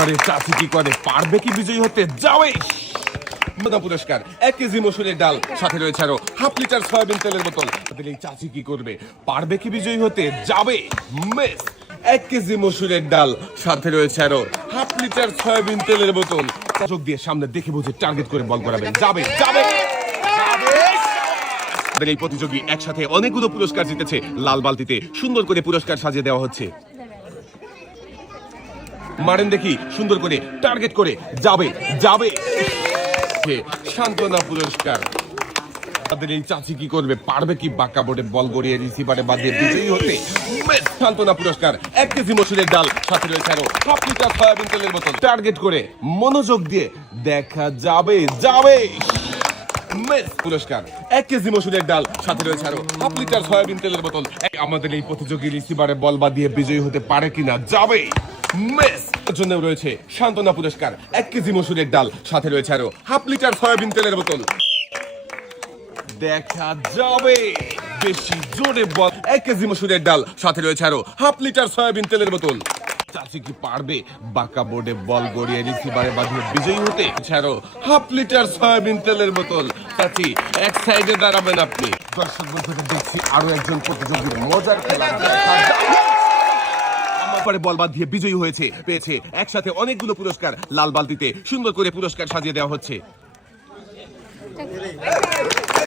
আরে চাচি কি করে, পারবে কি বিজয়ী হতে? যাবে পুরস্কার 1 কেজি মসুরের ডাল, সাথে রয়েছে আরো হাফ লিটার সয়াবিন তেলের বোতল। এই চাচি কি করবে, পারবে কি বিজয়ী হতে? যাবে মিস 1 কেজি মসুরের ডাল, সাথে রয়েছে আরো হাফ লিটার সয়াবিন তেলের বোতল। চোখ দিয়ে সামনে দেখে বুঝে টার্গেট করে বল করাবেন। যাবে যাবে এই প্রতিযোগী একসাথে অনেকগুলো পুরস্কার জিতেছে। লাল বালতিতে সুন্দর করে পুরস্কার সাজিয়ে দেওয়া হচ্ছে। মারেন দেখি সুন্দর করে টার্গেট করে। যাবে যাবে সান্ত্বনা পুরস্কার। তাদের এই চাচি কি করবে, পারবে কি বাঁকা বোর্ডে বল গড়িয়ে রিসিভারে বাঁধিয়ে বিজয়ী হতে? সান্ত্বনা পুরস্কার 1 কেজি মসুরের ডাল, সাথে রয়েছে আরো হাফ লিটার সয়াবিন তেলের বোতল। টার্গেট করে মনোযোগ দিয়ে দেখা যাবে যাবে পুরস্কার 1 কেজি মসুরের ডাল, সাথে রয়েছে আরো হাফ লিটার সয়াবিন তেলের বোতল। আমাদের এই প্রতিযোগী রিসিভারে বল বাঁধিয়ে বিজয়ী হতে পারে কিনা? যাবে মিস জন্য রয়েছে সান্ত্বনা পুরস্কার 1 কেজি মসুরের ডাল, সাথে রয়েছে আরো হাফ লিটার সয়াবিন তেলের বোতল। দেখা যাবে বেশি জোরে বল 1 কেজি মসুরের ডাল, সাথে রয়েছে আরো হাফ লিটার সয়াবিন তেলের বোতল। চাচি কি পারবে বাঁকা বোর্ডে বল গড়িয়ে রিসিভারে বাঁধিয়ে বিজয়ী হতে? ছাড়ো হাফ লিটার সয়াবিন তেলের বোতল। চাচি এক সাইডে দাঁড়াবেন আপনি। দর্শক বন্ধুদের দেখছি আরো একজন প্রতিযোগীর মজার খেলা বল বাঁধিয়ে বিজয়ী হয়েছে, পেয়েছে একসাথে অনেকগুলো পুরস্কার। লাল বালতিতে সুন্দর করে পুরস্কার সাজিয়ে দেওয়া হচ্ছে।